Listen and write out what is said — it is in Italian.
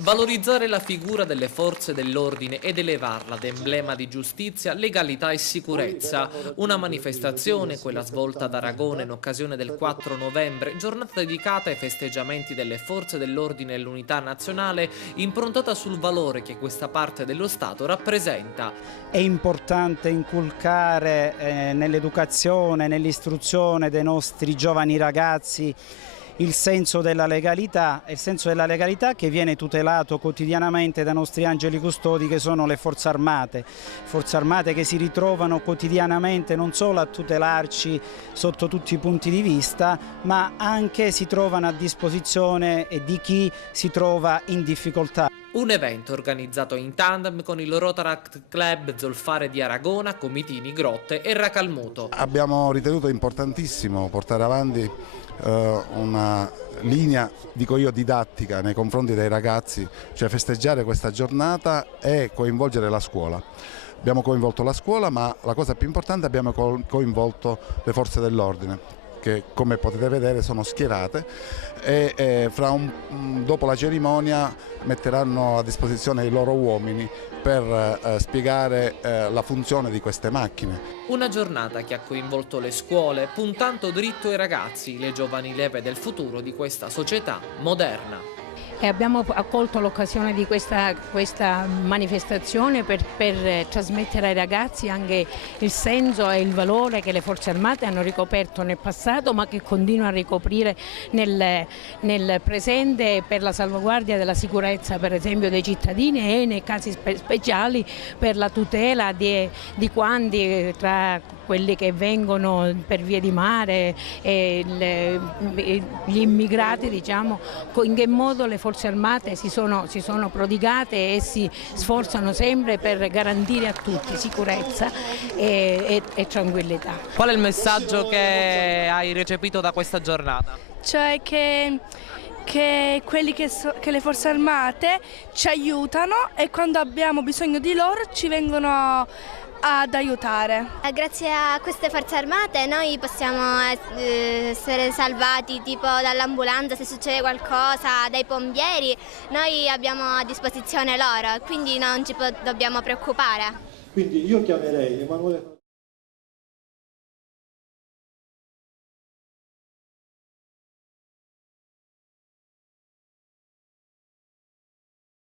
Valorizzare la figura delle forze dell'ordine ed elevarla ad emblema di giustizia, legalità e sicurezza. Una manifestazione, quella svolta ad Aragona in occasione del 4 novembre, giornata dedicata ai festeggiamenti delle forze dell'ordine e l'unità nazionale, improntata sul valore che questa parte dello Stato rappresenta. È importante inculcare nell'educazione, nell'istruzione dei nostri giovani ragazzi il senso della legalità che viene tutelato quotidianamente dai nostri angeli custodi che sono le forze armate che si ritrovano quotidianamente non solo a tutelarci sotto tutti i punti di vista, ma anche si trovano a disposizione di chi si trova in difficoltà. Un evento organizzato in tandem con il Rotaract Club Zolfare di Aragona, Comitini, Grotte e Racalmuto. Abbiamo ritenuto importantissimo portare avanti una linea, dico io, didattica nei confronti dei ragazzi, cioè festeggiare questa giornata e coinvolgere la scuola. Abbiamo coinvolto la scuola, ma la cosa più importante abbiamo coinvolto le forze dell'ordine, che come potete vedere sono schierate e dopo la cerimonia metteranno a disposizione i loro uomini per spiegare la funzione di queste macchine. Una giornata che ha coinvolto le scuole, puntando dritto ai ragazzi, le giovani leve del futuro di questa società moderna. E abbiamo accolto l'occasione di questa manifestazione per trasmettere ai ragazzi anche il senso e il valore che le forze armate hanno ricoperto nel passato, ma che continuano a ricoprire nel presente per la salvaguardia della sicurezza, per esempio, dei cittadini e nei casi speciali per la tutela di quanti, tra quelli che vengono per via di mare e gli immigrati, diciamo, in che modo le forze armate si sono prodigate e si sforzano sempre per garantire a tutti sicurezza e tranquillità. Qual è il messaggio che hai recepito da questa giornata? Cioè che le forze armate ci aiutano e quando abbiamo bisogno di loro ci vengono ad aiutare. Grazie a queste forze armate noi possiamo essere salvati tipo dall'ambulanza se succede qualcosa, dai pompieri, noi abbiamo a disposizione loro, quindi non ci dobbiamo preoccupare. Quindi io chiamerei Emanuele